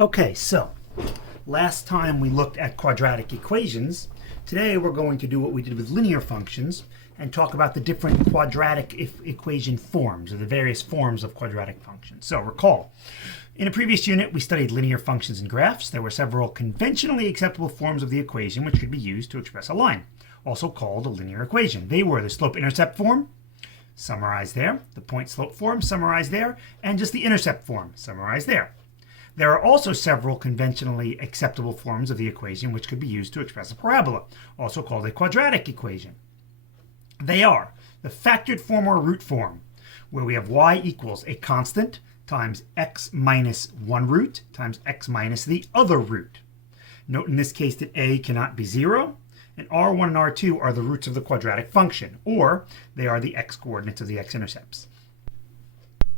Okay, so last time we looked at quadratic equations. Today we're going to do what we did with linear functions and talk about the different quadratic equation forms, or the various forms of quadratic functions. So recall, in a previous unit we studied linear functions and graphs. There were several conventionally acceptable forms of the equation which could be used to express a line, also called a linear equation. They were the slope-intercept form, summarized there, the point-slope form, summarized there, and just the intercept form, summarized there. There are also several conventionally acceptable forms of the equation which could be used to express a parabola, also called a quadratic equation. They are the factored form or root form, where we have y equals a constant times x minus one root times x minus the other root. Note in this case that a cannot be 0, and r1 and r2 are the roots of the quadratic function, or they are the x-coordinates of the x-intercepts.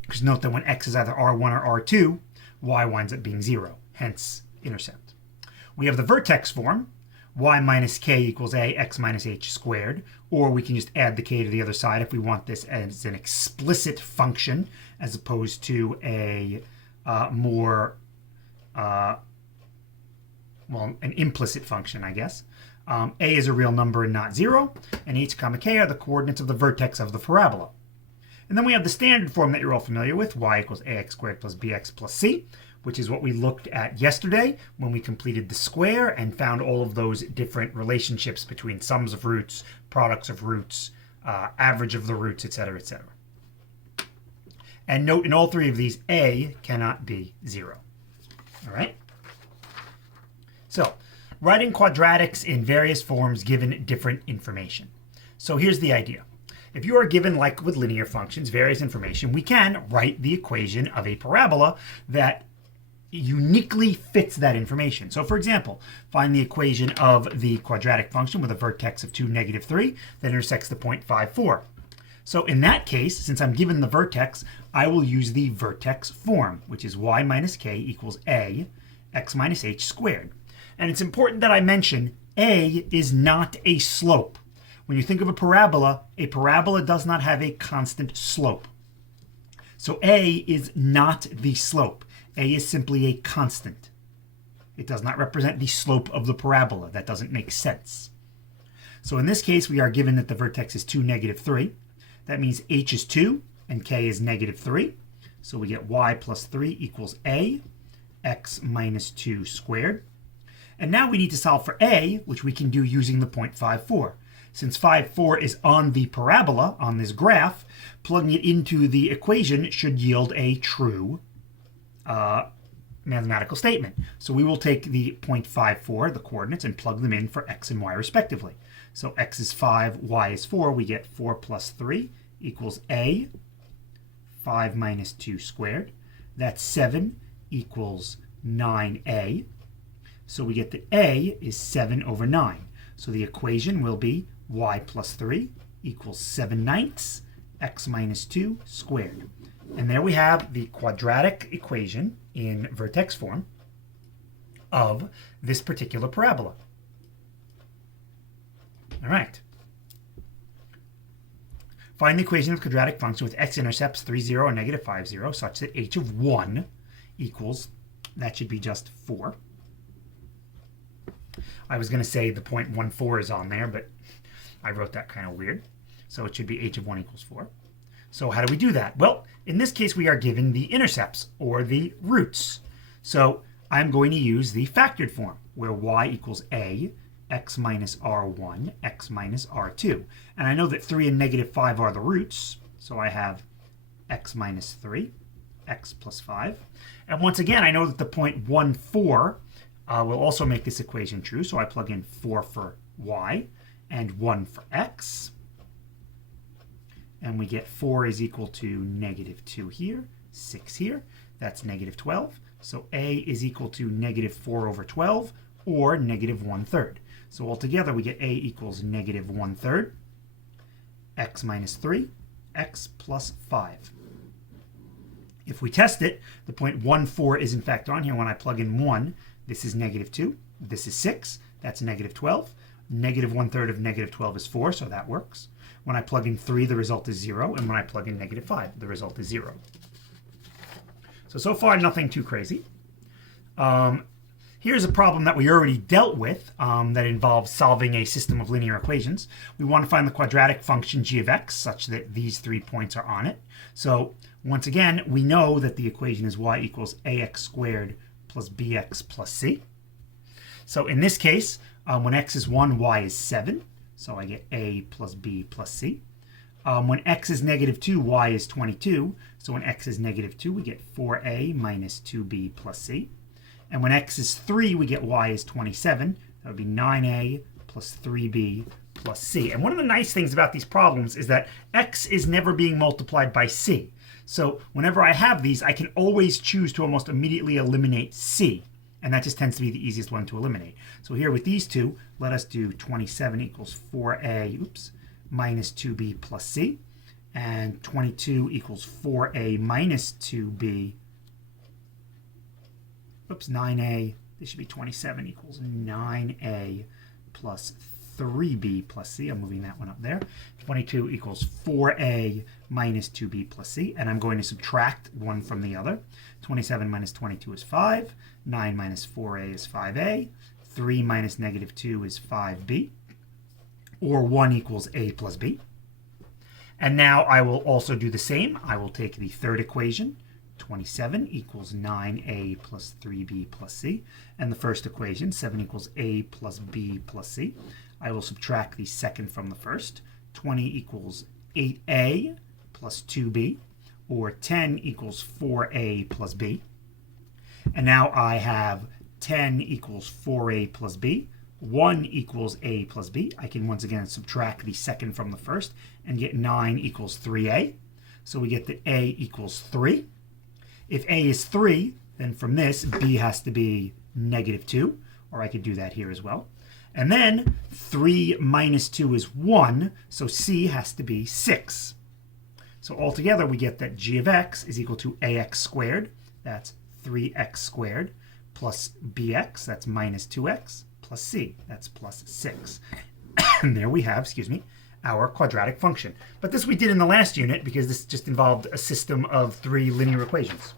Just note that when x is either r1 or r2, y winds up being 0, hence intercept. We have the vertex form, y minus k equals a x minus h squared, or we can just add the k to the other side if we want this as an explicit function as opposed to a an implicit function, I guess. A is a real number and not 0, and h comma k are the coordinates of the vertex of the parabola. And then we have the standard form that you're all familiar with, y equals ax squared plus bx plus c, which is what we looked at yesterday when we completed the square and found all of those different relationships between sums of roots, products of roots, average of the roots, etc., etc. And note in all three of these, a cannot be 0. All right? So, writing quadratics in various forms given different information. So here's the idea. If you are given, like with linear functions, various information, we can write the equation of a parabola that uniquely fits that information. So for example, find the equation of the quadratic function with a vertex of 2, negative 3 that intersects the point 5, 4. So in that case, since I'm given the vertex, I will use the vertex form, which is y minus k equals a x minus h squared. And it's important that I mention a is not a slope. When you think of a parabola does not have a constant slope. So a is not the slope. A is simply a constant. It does not represent the slope of the parabola. That doesn't make sense. So in this case, we are given that the vertex is 2, negative 3. That means h is 2 and k is negative 3. So we get y plus 3 equals a x minus 2 squared. And now we need to solve for a, which we can do using the point 5, 4. Since 5, 4 is on the parabola, on this graph, plugging it into the equation should yield a true mathematical statement. So we will take the 0.54, the coordinates, and plug them in for x and y respectively. So x is 5, y is 4. We get 4 plus 3 equals a, 5 minus 2 squared. That's 7 equals 9a. So we get that a is 7 over 9. So the equation will be y plus 3 equals 7/9 x minus 2 squared. And there we have the quadratic equation in vertex form of this particular parabola. All right. Find the equation of the quadratic function with x-intercepts 3, 0, and negative 5, 0, such that h of 1 equals, that should be just 4. I was going to say the 0.14 is on there, but I wrote that kind of weird. So it should be h of 1 equals 4. So how do we do that? Well, in this case, we are given the intercepts, or the roots. So I'm going to use the factored form, where y equals a, x minus r1, x minus r2. And I know that 3 and negative 5 are the roots, so I have x minus 3, x plus 5. And once again, I know that the 0.14 will also make this equation true, so I plug in 4 for y and 1 for x. And we get 4 is equal to negative 2 here, 6 here. That's negative 12. So a is equal to negative 4 over 12, or negative 1/3. So altogether, we get a equals negative 1/3, x minus 3, x plus 5. If we test it, the 0.14 is in fact on here. When I plug in 1, this is negative 2. This is 6. That's negative 12. Negative 1/3 of negative 12 is 4, so that works. When I plug in 3, the result is 0. And when I plug in negative 5, the result is 0. So far, nothing too crazy. Here's a problem that we already dealt with that involves solving a system of linear equations. We want to find the quadratic function g of x such that these 3 points are on it. So once again, we know that the equation is y equals ax squared plus bx plus c. So in this case, when x is 1, y is 7. So I get a plus b plus c. When x is negative 2, y is 22. So when x is negative 2, we get 4a minus 2b plus c. And when x is 3, we get y is 27. That would be 9a plus 3b plus c. And one of the nice things about these problems is that x is never being multiplied by c. So whenever I have these, I can always choose to almost immediately eliminate c. And that just tends to be the easiest one to eliminate. So here with these two, let us do 27 equals 4a, minus 2b plus c. And 22 equals 4a minus 2b. 9a, this should be 27 equals 9a plus 3b plus c. I'm moving that one up there. 22 equals 4a minus 2b plus c. And I'm going to subtract one from the other. 27 minus 22 is 5. 9 minus 4a is 5a. 3 minus negative 2 is 5b. Or 1 equals a plus b. And now I will also do the same. I will take the third equation. 27 equals 9a plus 3b plus c. And the first equation, 7 equals a plus b plus c. I will subtract the second from the first. 20 equals 8a plus 2b, or 10 equals 4a plus b. And now I have 10 equals 4a plus b. 1 equals a plus b. I can once again subtract the second from the first and get 9 equals 3a. So we get that a equals 3. If a is 3, then from this, b has to be negative 2, or I could do that here as well. And then 3 minus 2 is 1, so c has to be 6. So altogether, we get that g of x is equal to ax squared, that's 3x squared, plus bx, that's minus 2x, plus c, that's plus 6. And there we have, our quadratic function. But this we did in the last unit because this just involved a system of 3 linear equations.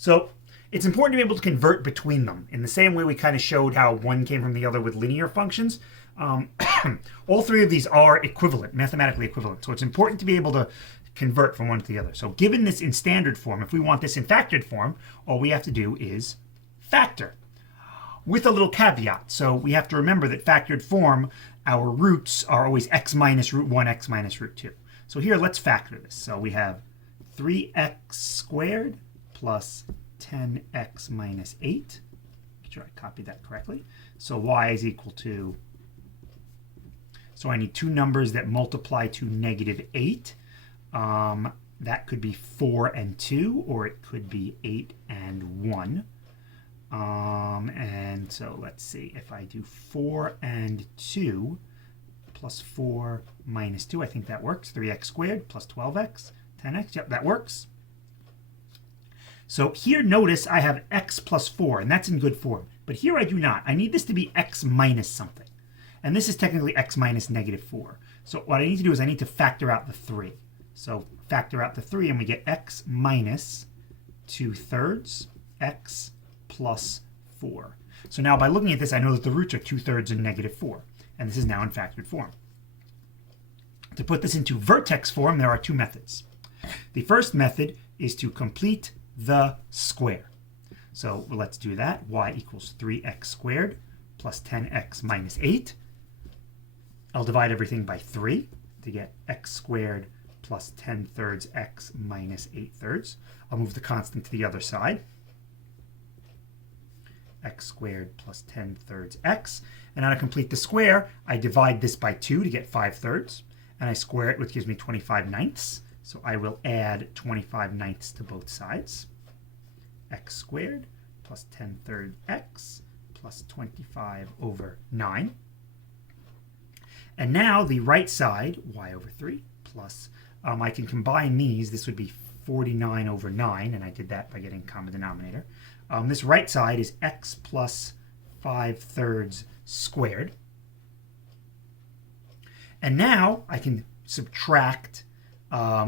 So it's important to be able to convert between them. In the same way we kind of showed how one came from the other with linear functions, all 3 of these are equivalent, mathematically equivalent. So it's important to be able to convert from one to the other. So given this in standard form, if we want this in factored form, all we have to do is factor. With a little caveat. So we have to remember that factored form, our roots are always x minus root 1, x minus root 2. So here, let's factor this. So we have 3x squared plus 10x minus 8. Make sure I copied that correctly. So y is equal to, so I need 2 numbers that multiply to negative 8. That could be 4 and 2, or it could be 8 and 1. And so let's see, if I do 4 and 2 plus 4 minus 2, I think that works. 3x squared plus 12x, 10x, yep, that works. So here, notice I have x plus 4, and that's in good form. But here I do not. I need this to be x minus something. And this is technically x minus negative 4. So what I need to do is I need to factor out the 3. So factor out the 3, and we get x minus 2/3 x plus 4. So now by looking at this, I know that the roots are 2/3 and negative 4. And this is now in factored form. To put this into vertex form, there are 2 methods. The first method is to complete the square. So let's do that. Y equals 3x squared plus 10x minus 8. I'll divide everything by 3 to get x squared plus 10/3 x minus 8/3. I'll move the constant to the other side. X squared plus 10/3 x. And now to complete the square, I divide this by 2 to get 5/3. And I square it, which gives me 25/9. So I will add 25/9 to both sides. X squared plus 10/3 x plus 25/9. And now the right side, y over 3, plus, I can combine these. This would be 49/9, and I did that by getting common denominator. This right side is x plus 5/3 squared. And now I can subtract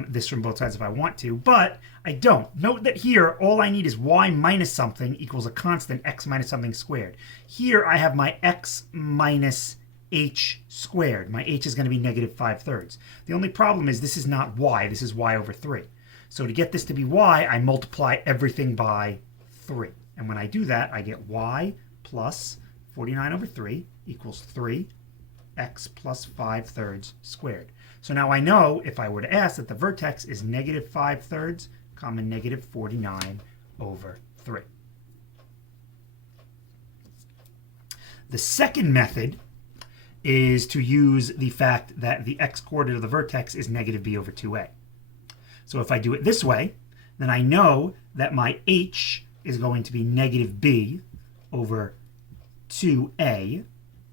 this from both sides if I want to, but I don't. Note that here, all I need is y minus something equals a constant x minus something squared. Here, I have my x minus h squared. My h is going to be negative 5/3. The only problem is this is not y. This is y over 3. So to get this to be y, I multiply everything by 3. And when I do that, I get y plus 49 over 3 equals 3x plus 5/3 squared. So now I know if I were to ask that the vertex is negative 5/3, comma negative 49 over 3. The second method is to use the fact that the x-coordinate of the vertex is negative b over 2a. So if I do it this way, then I know that my h is going to be negative b over 2a,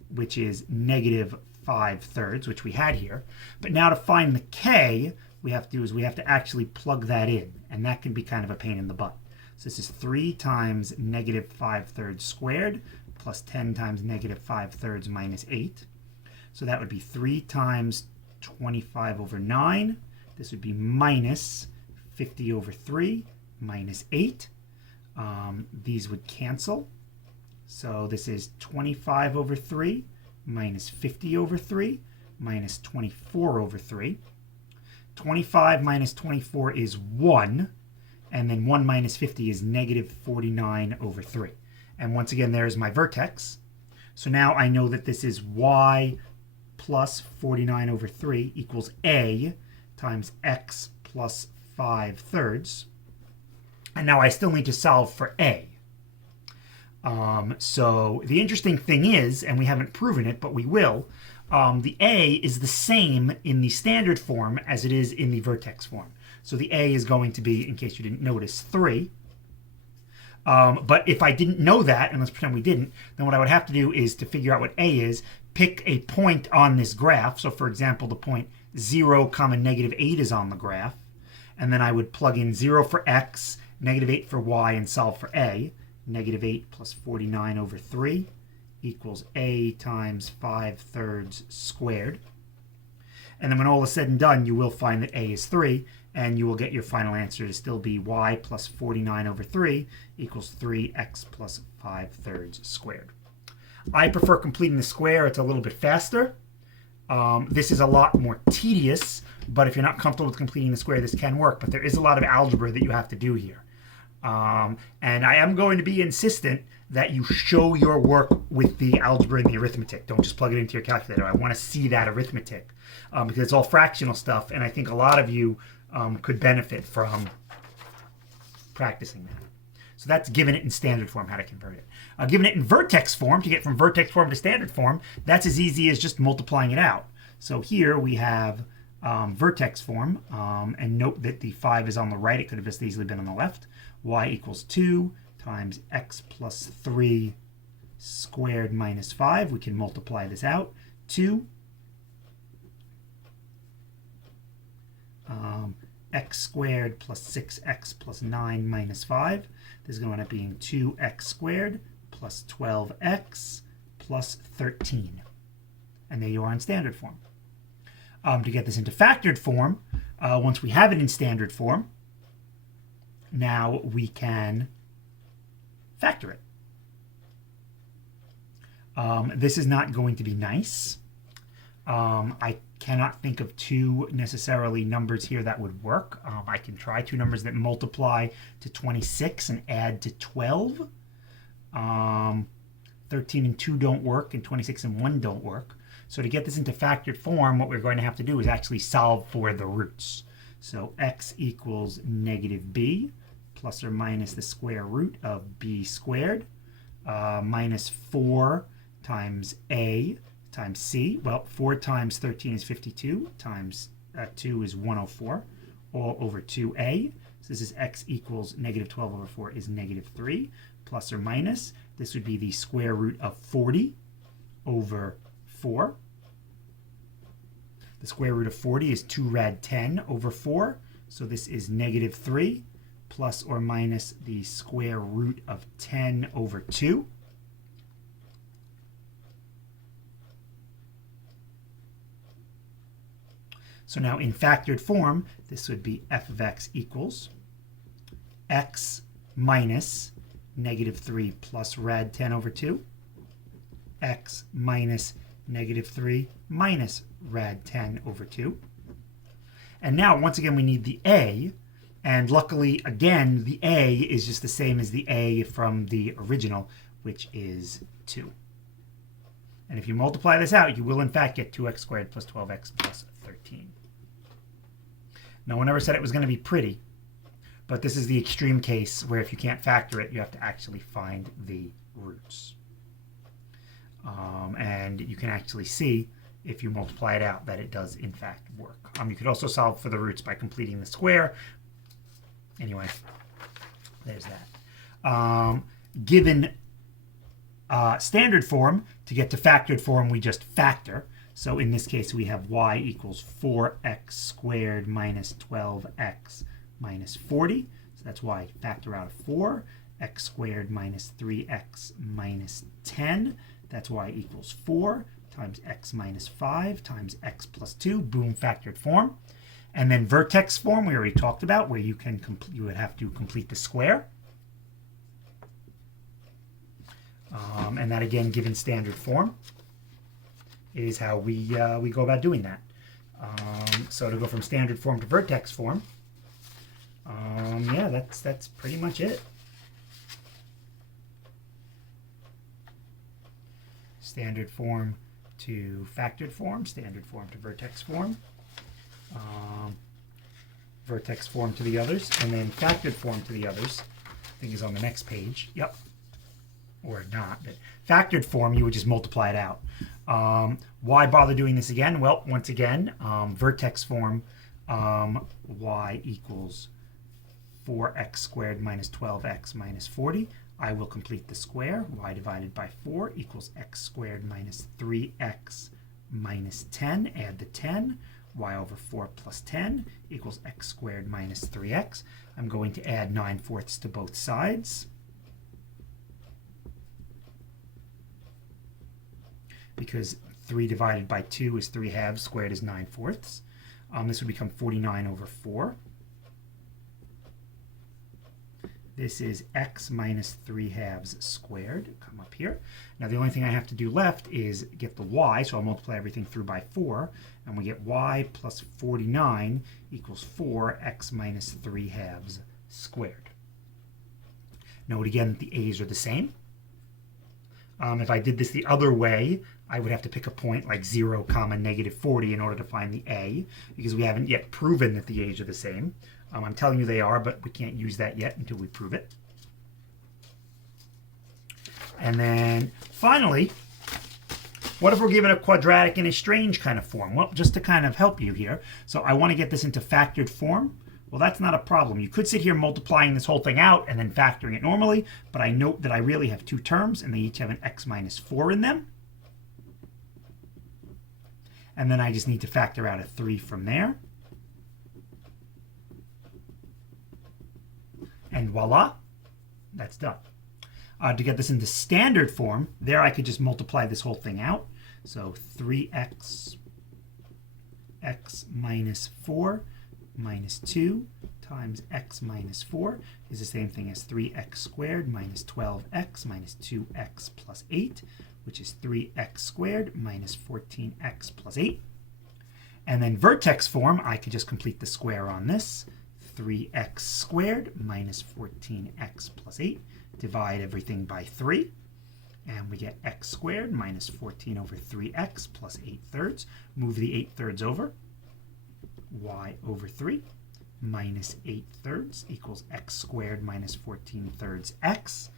which is negative 5/3, which we had here. But now to find the k, we have to actually plug that in, and that can be kind of a pain in the butt. So this is 3 times negative 5/3 squared plus 10 times negative 5/3 minus 8. So that would be 3 times 25 over 9. This would be minus 50 over 3 minus 8. These would cancel. So this is 25 over 3 minus 50 over 3 minus 24 over 3. 25 minus 24 is 1. And then 1 minus 50 is negative 49 over 3. And once again, there's my vertex. So now I know that this is y plus 49 over 3 equals a times x plus 5/3. And now I still need to solve for a. So the interesting thing is, and we haven't proven it, but we will, the a is the same in the standard form as it is in the vertex form. So the a is going to be, in case you didn't notice, 3. But if I didn't know that, and let's pretend we didn't, then what I would have to do is to figure out what a is, pick a point on this graph. So for example, the point 0, negative 8 is on the graph. And then I would plug in 0 for x, negative 8 for y, and solve for a. Negative 8 plus 49 over 3 equals a times 5/3 squared. And then when all is said and done, you will find that a is 3, and you will get your final answer to still be y plus 49 over 3 equals 3x plus 5/3 squared. I prefer completing the square. It's a little bit faster. This is a lot more tedious, but if you're not comfortable with completing the square, this can work. But there is a lot of algebra that you have to do here. And I am going to be insistent that you show your work with the algebra and the arithmetic. Don't just plug it into your calculator. I want to see that arithmetic because it's all fractional stuff, and I think a lot of you could benefit from practicing that. So that's given it in standard form, how to convert it. Given it in vertex form, to get from vertex form to standard form, that's as easy as just multiplying it out. So here we have vertex form, and note that the 5 is on the right. It could have just easily been on the left. Y equals 2 times x plus 3 squared minus 5. We can multiply this out. 2 x squared plus 6x plus 9 minus 5. This is going to end up being 2x squared plus 12x plus 13. And there you are in standard form. To get this into factored form, once we have it in standard form, now we can factor it. This is not going to be nice. I cannot think of two necessarily numbers here that would work. I can try two numbers that multiply to 26 and add to 12. 13 and 2 don't work, and 26 and 1 don't work. So to get this into factored form, what we're going to have to do is actually solve for the roots. So x equals negative b plus or minus the square root of b squared minus 4 times a times c. Well, 4 times 13 is 52 times 2 is 104 all over 2a. So this is x equals negative 12 over 4 is negative 3 plus or minus. This would be the square root of 40 over 4. The square root of 40 is 2 rad 10 over 4. So this is negative 3 plus or minus the square root of 10 over 2. So now in factored form, this would be f of x equals x minus negative 3 plus rad 10 over 2, x minus negative 3 minus rad 10 over 2. And now, once again, we need the a. And luckily, again, the a is just the same as the a from the original, which is 2. And if you multiply this out, you will, in fact, get 2x squared plus 12x plus 13. No one ever said it was going to be pretty. But this is the extreme case where if you can't factor it, you have to actually find the roots. And you can actually see, if you multiply it out, that it does, in fact, work. You could also solve for the roots by completing the square. Anyway, there's that. Given standard form, to get to factored form, we just factor. So in this case, we have y equals 4x squared minus 12x minus 40. So that's why I factor out of 4. X squared minus 3x minus 10. That's y equals 4 times x minus 5 times x plus 2. Boom, factored form. And then vertex form, we already talked about, where you would have to complete the square. And that, again, given standard form, is how we go about doing that. So to go from standard form to vertex form, yeah, that's pretty much it. Standard form to factored form, standard form to vertex form, vertex form to the others, and then factored form to the others. I think is on the next page. Yep. Or not. But factored form, you would just multiply it out. Why bother doing this again? Well, once again, vertex form, y equals 4x squared minus 12x minus 40. I will complete the square. Y divided by 4 equals x squared minus 3x minus 10. Add the 10. Y over 4 plus 10 equals x squared minus 3x. I'm going to add 9/4 to both sides, because 3 divided by 2 is 3/2, squared is 9/4. This would become 49 over 4. This is x minus 3/2 squared. Come up here. Now the only thing I have to do left is get the y, so I'll multiply everything through by 4, and we get y plus 49 equals 4x minus 3/2 squared. Note again that the a's are the same. If I did this the other way, I would have to pick a point like 0, negative 40 in order to find the a, because we haven't yet proven that the a's are the same. I'm telling you they are, but we can't use that yet until we prove it. And then finally, what if we're given a quadratic in a strange kind of form? Well, just to kind of help you here. So I want to get this into factored form. Well, that's not a problem. You could sit here multiplying this whole thing out and then factoring it normally, but I note that I really have two terms, and they each have an x minus 4 in them. And then I just need to factor out a 3 from there. And voila, that's done. To get this into standard form, there I could just multiply this whole thing out. So 3x x minus 4 minus 2 times x minus 4 is the same thing as 3x squared minus 12x minus 2x plus 8, which is 3x squared minus 14x plus 8. And then vertex form, I could just complete the square on this. 3x squared minus 14x plus 8. Divide everything by 3. And we get x squared minus 14 over 3x plus 8/3. Move the 8/3 over. Y over 3 minus 8/3 equals x squared minus 14/3 x.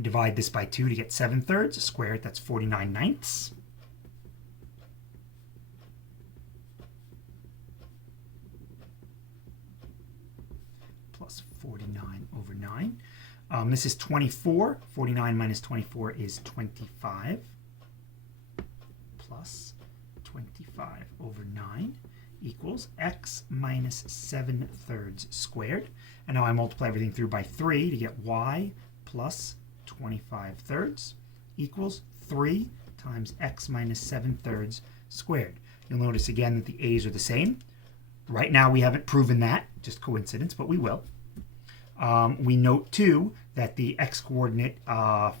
Divide this by 2 to get 7/3. Square it, that's 49/9. Plus 49 over 9. This is 24. 49 minus 24 is 25. Plus 25 over 9 equals x minus 7/3 squared. And now I multiply everything through by 3 to get y plus 25/3 equals 3 times x minus 7/3 squared. You'll notice again that the A's are the same. Right now we haven't proven that, just coincidence, but we will. We note too that the x-coordinate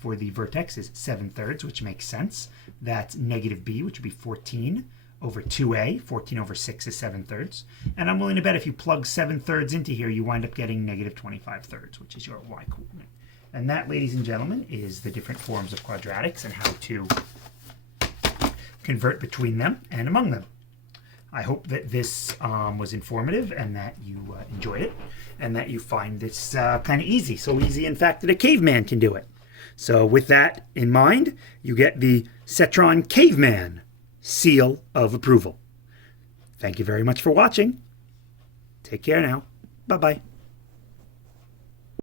for the vertex is 7/3, which makes sense. That's negative b, which would be 14 over 2a. 14 over 6 is 7/3. And I'm willing to bet if you plug 7/3 into here, you wind up getting negative 25/3, which is your y-coordinate. And that, ladies and gentlemen, is the different forms of quadratics and how to convert between them and among them. I hope that this was informative and that you enjoyed it and that you find this kind of easy. So easy, in fact, that a caveman can do it. So with that in mind, you get the Cetron Caveman seal of approval. Thank you very much for watching. Take care now. Bye-bye.